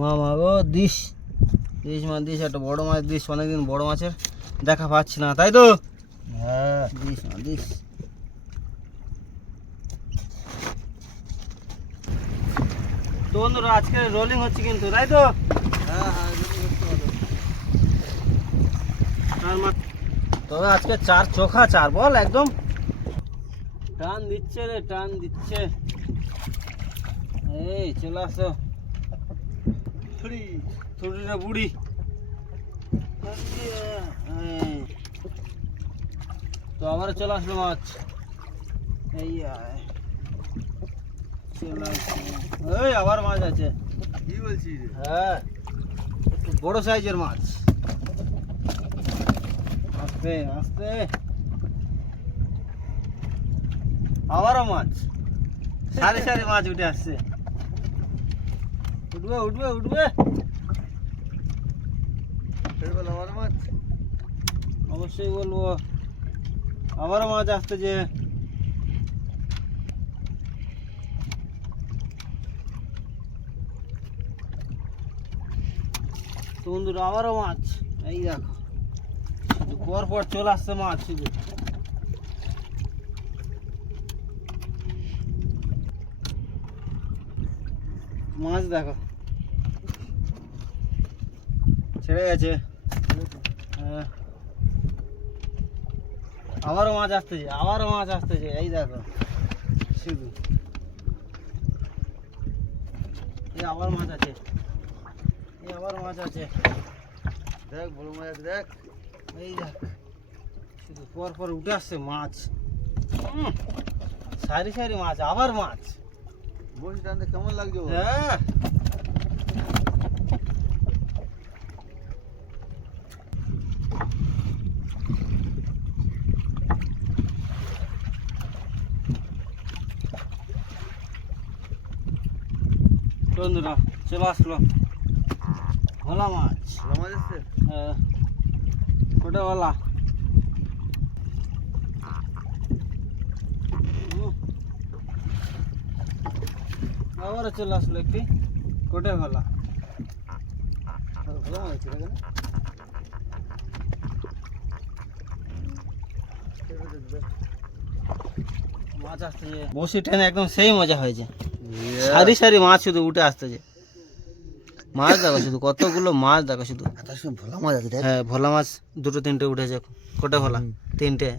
মামা গো this this much this, একটা বড় মাছ দিস, অনেকদিন বড় মাছের দেখা পাচ্ছি না, তাই তো? হ্যাঁ দিস মা দিস। তো বন্ধুরা আজকে রোলিং হচ্ছে কিন্তু, তাই তো? হ্যাঁ হ্যাঁ চার মাছ, তবে আজকে চার চোখা চার, বল একদম টান দিচ্ছে রে, টান দিচ্ছে। এই চলে আসো থুড়িটা বুড়ি। তো আবার চলে আসলো মাছ, এই আয়। চলে আসলো। এই আবার মাছ আছে, কি বলছিস রে? হ্যাঁ একটু বড় সাইজের মাছ। আস্তে আস্তে, আবারও মাছ, সারি সারি মাছ উঠে আসছে। উঠবে উঠবে উঠবে, ফেরবেল আমার মাছ। অবশ্যই বলবো। আবারও মাছ আসতে যে, তো বন্ধুরা আবারও মাছ, এই দেখো শুধু পর পর চলে আসছে মাছ শুধু। মাছ দেখো ছেড়ে গেছে। হ্যাঁ আবারও মাছ আসতেছে, আবারও মাছ আসতেছে, এই দেখো শুধু। এই আবার মাছ আছে, এই আবার মাছ আছে, দেখ বড় মাছ আছে, দেখ এই দেখ শুধু পর পর উঠে আসছে মাছ। সারি সারি মাছ, আবার মাছ। বসে টানতে কেমন লাগছে বল? হ্যাঁ বন্ধুরা চলে আসলো ভোলা মাছ। ভালো মাছ এসছে? হ্যাঁ ওটা ভোলা। আবার চলে আসলো একটি কোটে ভোলা। ভালো মাছ ছিল কেন? মাছ আসতেছে, বসি ট্রেনে একদম সেই মজা হয়েছে। সারি সারি মাছ শুধু উঠে আসতেছে। মাছ দেখো শুধু, কতগুলো মাছ দেখো শুধু। তার সঙ্গে ভালো মাছ আছে, দেখ হ্যাঁ ভোলা মাছ দুটো তিনটে উঠেছে, কোটে ভোলা তিনটে।